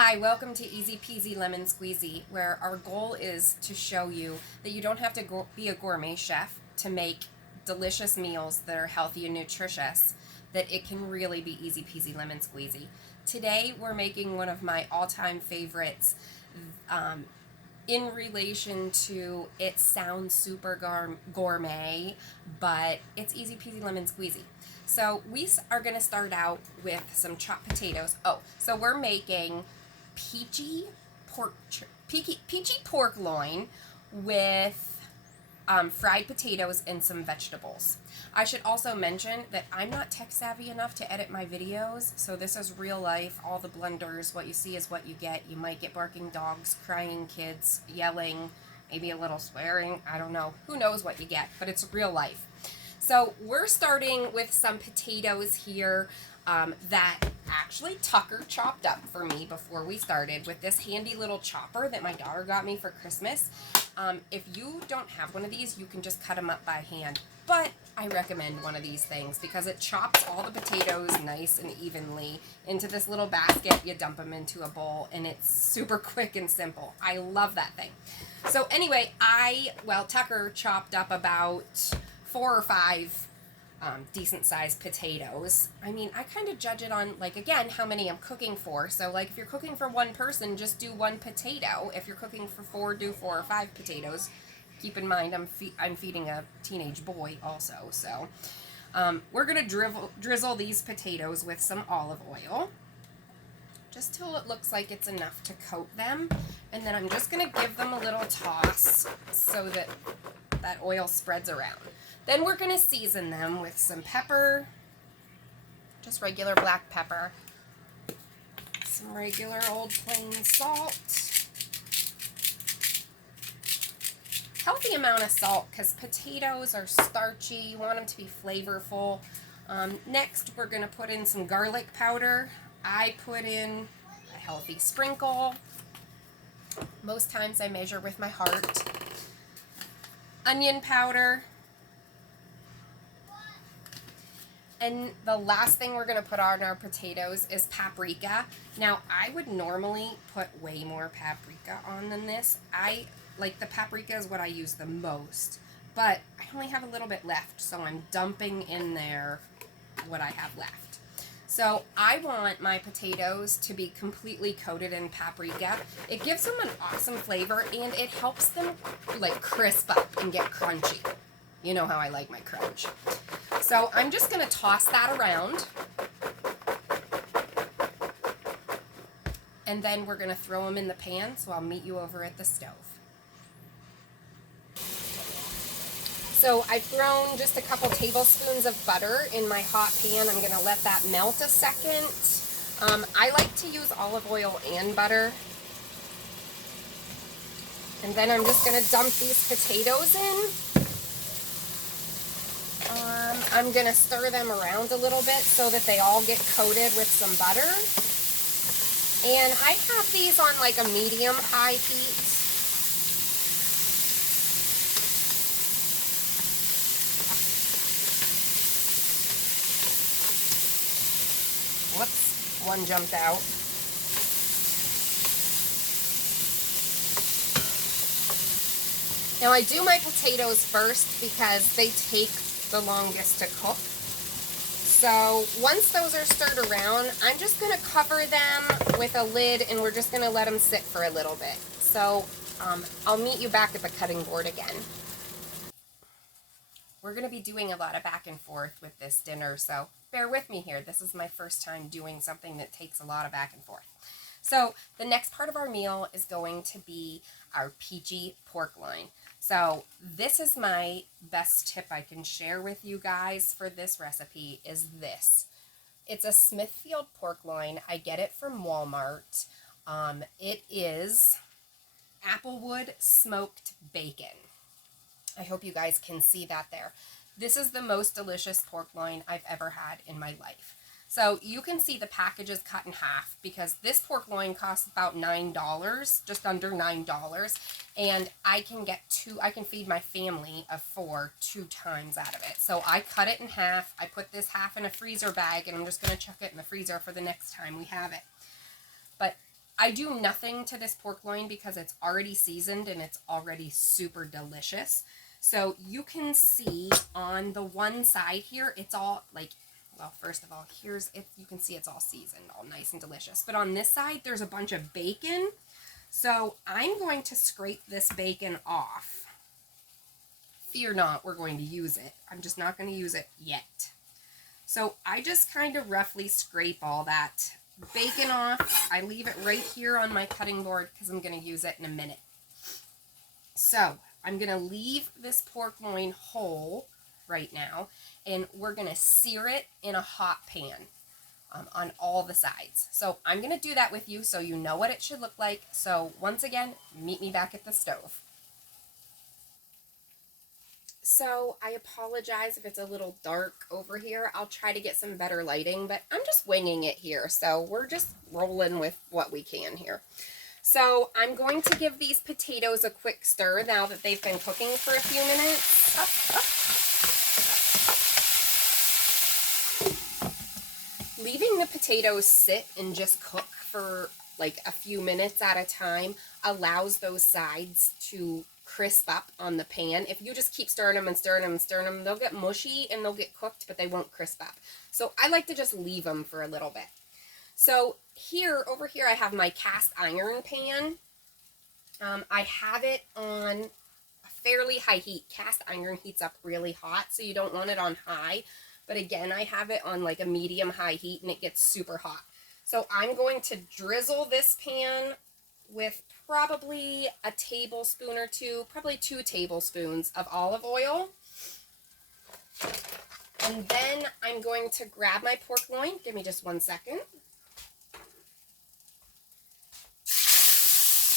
Hi, welcome to Easy Peasy Lemon Squeezy, where our goal is to show you that you don't have to be a gourmet chef to make delicious meals that are healthy and nutritious, that it can really be easy peasy lemon squeezy. Today we're making one of my all-time favorites in relation to it sounds super gourmet, but it's easy peasy lemon squeezy. So we are going to start out with some chopped potatoes. Oh, so we're making peachy pork loin with fried potatoes and some vegetables. I should also mention that I'm not tech savvy enough to edit my videos, so this is real life, all the blunders, what you see is what you get. You might get barking dogs, crying kids, yelling, maybe a little swearing, I don't know. Who knows what you get, but it's real life. So we're starting with some potatoes here that actually Tucker chopped up for me before we started with this handy little chopper that my daughter got me for Christmas. If you don't have one of these, you can just cut them up by hand. But I recommend one of these things because it chops all the potatoes nice and evenly into this little basket. You dump them into a bowl and it's super quick and simple. I love that thing. So anyway, Tucker chopped up about 4 or 5 decent sized potatoes. I mean, I kind of judge it on, like, again, how many I'm cooking for. So, like, if you're cooking for one person, just do 1 potato. If you're cooking for 4, do 4 or 5 potatoes. Keep in mind, I'm feeding a teenage boy also. So, we're going to drizzle these potatoes with some olive oil, just till it looks like it's enough to coat them. And then I'm just going to give them a little toss so that that oil spreads around. Then we're going to season them with some pepper, just regular black pepper, some regular old plain salt, healthy amount of salt because potatoes are starchy, you want them to be flavorful. Next we're going to put in some garlic powder. I put in a healthy sprinkle. Most times I measure with my heart. Onion powder. And the last thing we're going to put on our potatoes is paprika. Now, I would normally put way more paprika on than this. The paprika is what I use the most, but I only have a little bit left, so I'm dumping in there what I have left. So I want my potatoes to be completely coated in paprika. It gives them an awesome flavor, and it helps them, like, crisp up and get crunchy. You know how I like my crunch. So I'm just going to toss that around. And then we're going to throw them in the pan, so I'll meet you over at the stove. So I've thrown just a couple tablespoons of butter in my hot pan. I'm going to let that melt a second. I like to use olive oil and butter. And then I'm just going to dump these potatoes in. I'm going to stir them around a little bit so that they all get coated with some butter. And I have these on like a medium-high heat. Whoops, one jumped out. Now I do my potatoes first because they take the longest to cook. So once those are stirred around, I'm just going to cover them with a lid and we're just going to let them sit for a little bit. So I'll meet you back at the cutting board again. We're going to be doing a lot of back and forth with this dinner, so bear with me here. This is my first time doing something that takes a lot of back and forth. So the next part of our meal is going to be our peachy pork loin. So this is my best tip I can share with you guys for this recipe is this. It's a Smithfield pork loin. I get it from Walmart. It is applewood smoked bacon. I hope you guys can see that there. This is the most delicious pork loin I've ever had in my life. So you can see the package is cut in half because this pork loin costs about $9, just under $9. And I can feed my family of 4 2 times out of it. So I cut it in half. I put this half in a freezer bag and I'm just going to chuck it in the freezer for the next time we have it. But I do nothing to this pork loin because it's already seasoned and it's already super delicious. So you can see on the one side here, it's all like, well, first of all, here's, if you can see it's all seasoned, all nice and delicious. But on this side, there's a bunch of bacon. So I'm going to scrape this bacon off. Fear not, we're going to use it. I'm just not going to use it yet. So I just kind of roughly scrape all that bacon off. I leave it right here on my cutting board because I'm going to use it in a minute. So I'm going to leave this pork loin whole right now, and we're going to sear it in a hot pan on all the sides. So I'm going to do that with you so you know what it should look like. So once again, meet me back at the stove. So I apologize if it's a little dark over here. I'll try to get some better lighting, but I'm just winging it here. So we're just rolling with what we can here. So I'm going to give these potatoes a quick stir now that they've been cooking for a few minutes. Leaving the potatoes sit and just cook for like a few minutes at a time allows those sides to crisp up on the pan. If you just keep stirring them and stirring them and stirring them, they'll get mushy and they'll get cooked, but they won't crisp up. So I like to just leave them for a little bit. So here, over here, I have my cast iron pan. I have it on a fairly high heat. Cast iron heats up really hot, so you don't want it on high. But again, I have it on like a medium-high heat, and it gets super hot. So I'm going to drizzle this pan with probably a tablespoon or two, probably 2 tablespoons of olive oil. And then I'm going to grab my pork loin. Give me just 1 second.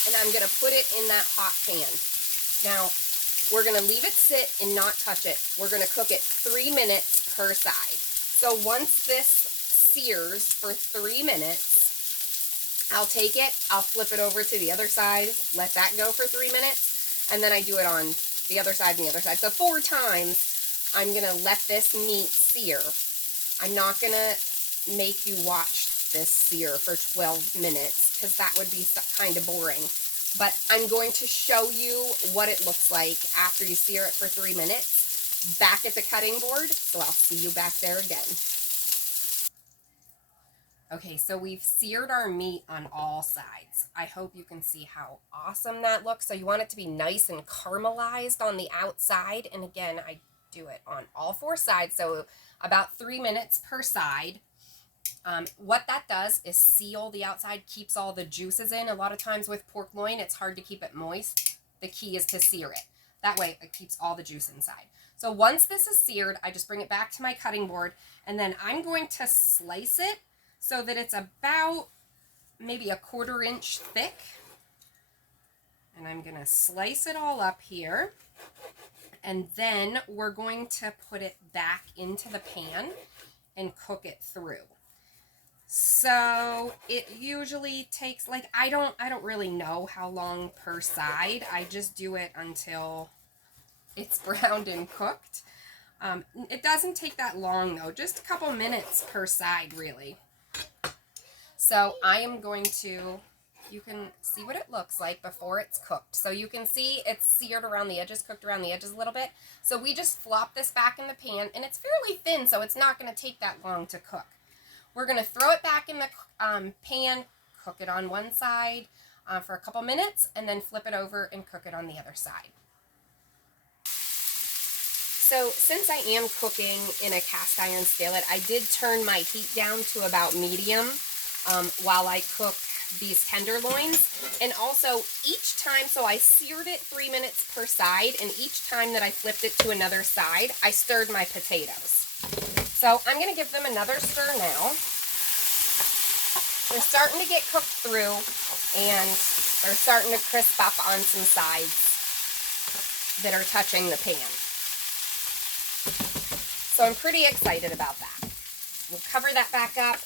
And I'm going to put it in that hot pan. Now, we're going to leave it sit and not touch it. We're going to cook it 3 minutes per side. So once this sears for 3 minutes, I'll take it, I'll flip it over to the other side, let that go for 3 minutes, and then I do it on the other side and the other side. So 4 times, I'm going to let this meat sear. I'm not going to make you watch this sear for 12 minutes because that would be kind of boring. But I'm going to show you what it looks like after you sear it for 3 minutes back at the cutting board. So I'll see you back there again. Okay, so we've seared our meat on all sides. I hope you can see how awesome that looks. So you want it to be nice and caramelized on the outside. And again, I do it on all 4 sides, so about 3 minutes per side. What that does is seal the outside, keeps all the juices in. A lot of times with pork loin, it's hard to keep it moist. The key is to sear it. That way it keeps all the juice inside. So once this is seared, I just bring it back to my cutting board, and then I'm going to slice it so that it's about maybe a 1/4 inch thick. And I'm going to slice it all up here. And then we're going to put it back into the pan and cook it through. So it usually takes, like, I don't really know how long per side. I just do it until it's browned and cooked. It doesn't take that long though, just a couple minutes per side really. So I am going to, you can see what it looks like before it's cooked. So you can see it's seared around the edges, cooked around the edges a little bit. So we just flop this back in the pan, and it's fairly thin, so it's not going to take that long to cook. We're going to throw it back in the pan, cook it on one side for a couple minutes, and then flip it over and cook it on the other side. So since I am cooking in a cast iron skillet, I did turn my heat down to about medium while I cook these tenderloins. And also each time, so I seared it 3 minutes per side, and each time that I flipped it to another side, I stirred my potatoes. So I'm going to give them another stir now. They're starting to get cooked through, and they're starting to crisp up on some sides that are touching the pan. So I'm pretty excited about that. We'll cover that back up.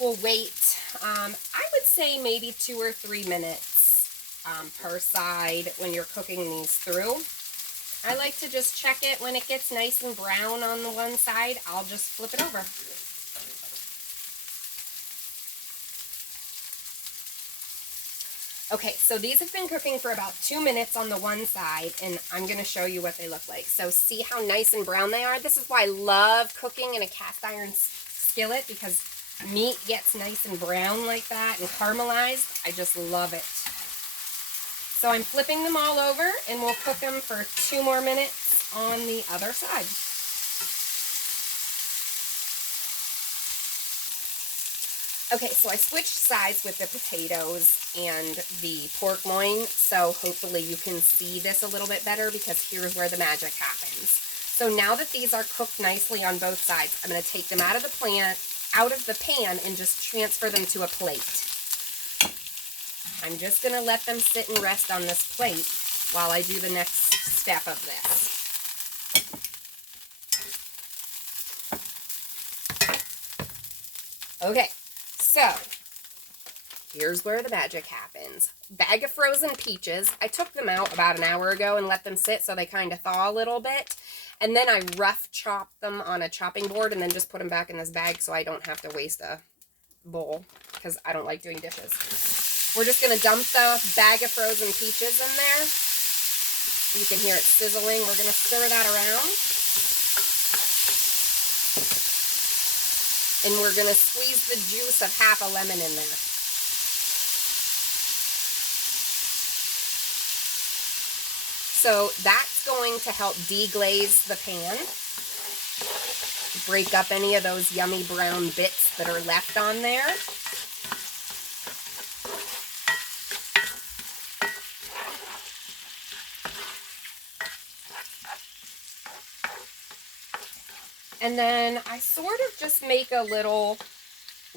We'll wait, I would say maybe 2 or 3 minutes per side when you're cooking these through. I like to just check it when it gets nice and brown on the one side. I'll just flip it over. Okay, so these have been cooking for about 2 minutes on the one side, and I'm going to show you what they look like. So see how nice and brown they are? This is why I love cooking in a cast iron skillet, because meat gets nice and brown like that and caramelized. I just love it. So I'm flipping them all over, and we'll cook them for 2 more minutes on the other side. Okay, so I switched sides with the potatoes and the pork loin, so hopefully you can see this a little bit better, because here's where the magic happens. So now that these are cooked nicely on both sides, I'm going to take them out of the pan and just transfer them to a plate. I'm just going to let them sit and rest on this plate while I do the next step of this. Okay, so here's where the magic happens. Bag of frozen peaches. I took them out about an hour ago and let them sit so they kind of thaw a little bit. And then I rough chopped them on a chopping board and then just put them back in this bag so I don't have to waste a bowl, because I don't like doing dishes. We're just going to dump the bag of frozen peaches in there. You can hear it sizzling. We're going to stir that around. And we're going to squeeze the juice of half a lemon in there. So that's going to help deglaze the pan, break up any of those yummy brown bits that are left on there. And then I sort of just make a little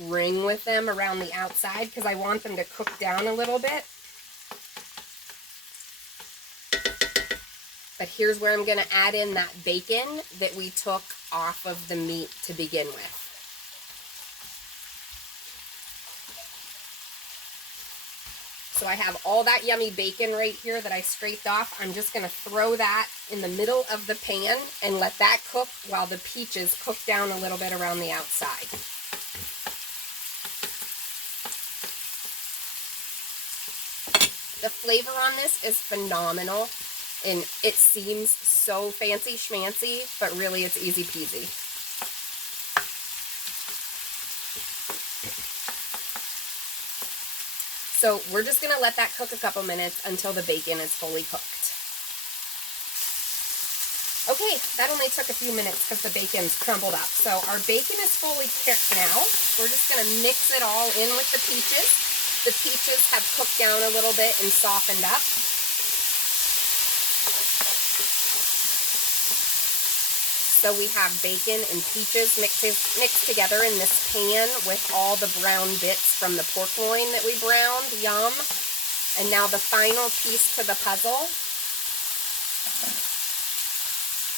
ring with them around the outside because I want them to cook down a little bit. But here's where I'm going to add in that bacon that we took off of the meat to begin with. So I have all that yummy bacon right here that I scraped off. I'm just going to throw that in the middle of the pan and let that cook while the peaches cook down a little bit around the outside. The flavor on this is phenomenal, and it seems so fancy schmancy, but really it's easy peasy. So we're just going to let that cook a couple minutes until the bacon is fully cooked. Okay, that only took a few minutes because the bacon's crumbled up. So our bacon is fully cooked now. We're just going to mix it all in with the peaches. The peaches have cooked down a little bit and softened up. So we have bacon and peaches mixed together in this pan with all the brown bits from the pork loin that we browned. Yum. And now the final piece to the puzzle.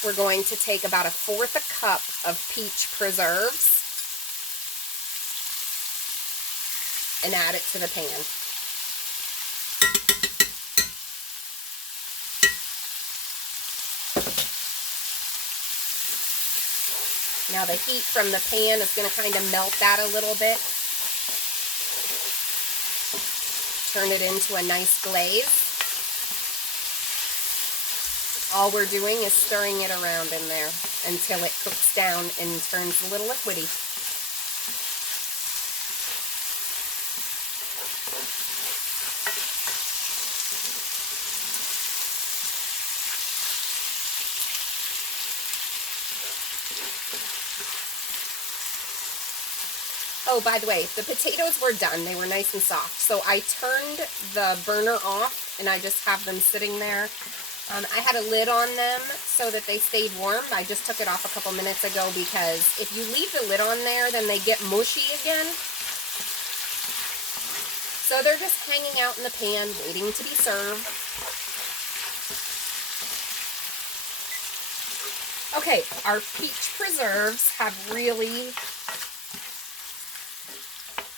We're going to take about 1/4 cup of peach preserves and add it to the pan. Now the heat from the pan is going to kind of melt that a little bit. Turn it into a nice glaze. All we're doing is stirring it around in there until it cooks down and turns a little liquidy. Oh, by the way, the potatoes were done. They were nice and soft. So I turned the burner off and I just have them sitting there. I had a lid on them so that they stayed warm. I just took it off a couple minutes ago because if you leave the lid on there, then they get mushy again. So they're just hanging out in the pan, waiting to be served. Okay, our peach preserves have really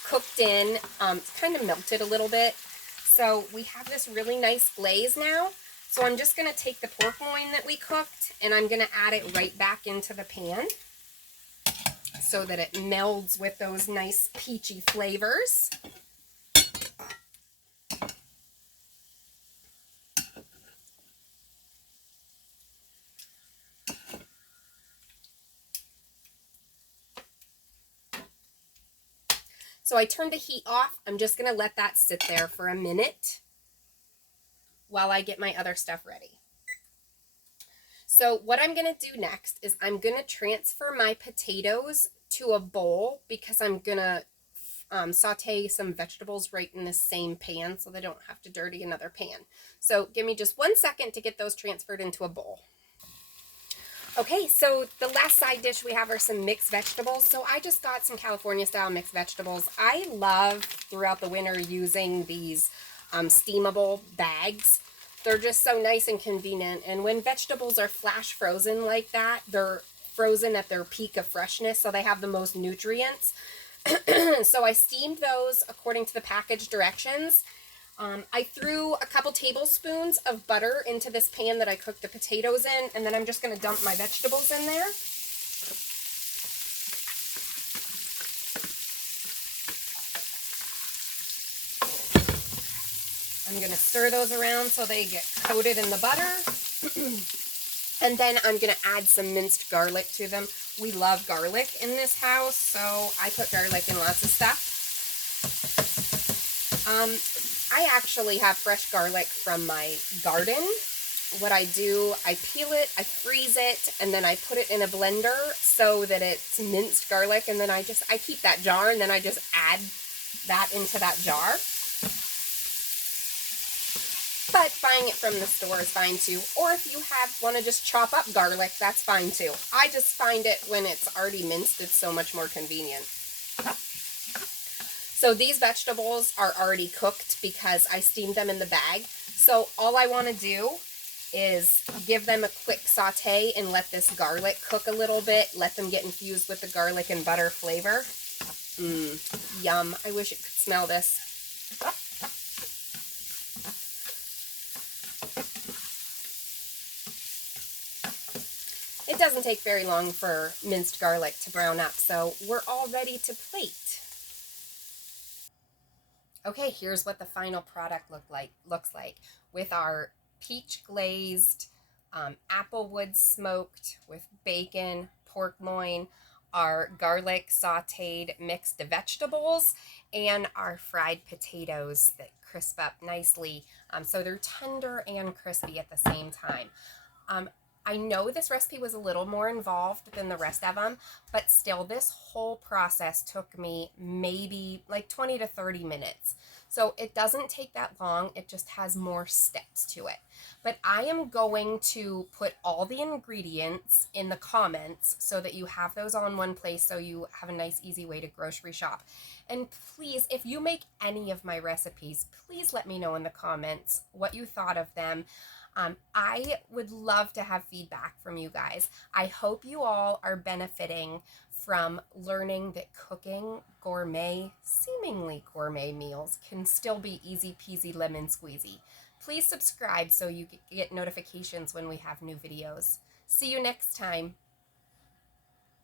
cooked in. It's kind of melted a little bit. So we have this really nice glaze now. So I'm just going to take the pork loin that we cooked and I'm going to add it right back into the pan so that it melds with those nice peachy flavors. So I turned the heat off. I'm just going to let that sit there for a minute while I get my other stuff ready. So what I'm going to do next is I'm going to transfer my potatoes to a bowl because I'm going to saute some vegetables right in the same pan so they don't have to dirty another pan. So give me just 1 second to get those transferred into a bowl. Okay, so the last side dish we have are some mixed vegetables. So I just got some California style mixed vegetables. I love throughout the winter using these steamable bags. They're just so nice and convenient. And when vegetables are flash frozen like that, they're frozen at their peak of freshness, so they have the most nutrients. So I steamed those according to the package directions. I threw a couple tablespoons of butter into this pan that I cooked the potatoes in, and then I'm just going to dump my vegetables in there. I'm going to stir those around so they get coated in the butter. And then I'm going to add some minced garlic to them. We love garlic in this house, so I put garlic in lots of stuff. I actually have fresh garlic from my garden. What I do, I peel it, I freeze it, and then I put it in a blender so that it's minced garlic, and then I keep that jar, and then I just add that into that jar. But buying it from the store is fine too. Or if you want to just chop up garlic, that's fine too. I just find it when it's already minced, it's so much more convenient. So these vegetables are already cooked because I steamed them in the bag. So all I want to do is give them a quick saute and let this garlic cook a little bit. Let them get infused with the garlic and butter flavor. Yum. I wish it could smell this. It doesn't take very long for minced garlic to brown up, so we're all ready to plate. Okay, here's what the final product looks like with our peach glazed, applewood smoked with bacon, pork loin, our garlic sauteed mixed vegetables, and our fried potatoes that crisp up nicely. So they're tender and crispy at the same time. I know this recipe was a little more involved than the rest of them, but still this whole process took me maybe like 20 to 30 minutes. So it doesn't take that long, it just has more steps to it. But I am going to put all the ingredients in the comments so that you have those all in one place so you have a nice easy way to grocery shop. And please, if you make any of my recipes, please let me know in the comments what you thought of them. I would love to have feedback from you guys. I hope you all are benefiting from learning that cooking gourmet, seemingly gourmet meals can still be easy peasy lemon squeezy. Please subscribe so you get notifications when we have new videos. See you next time.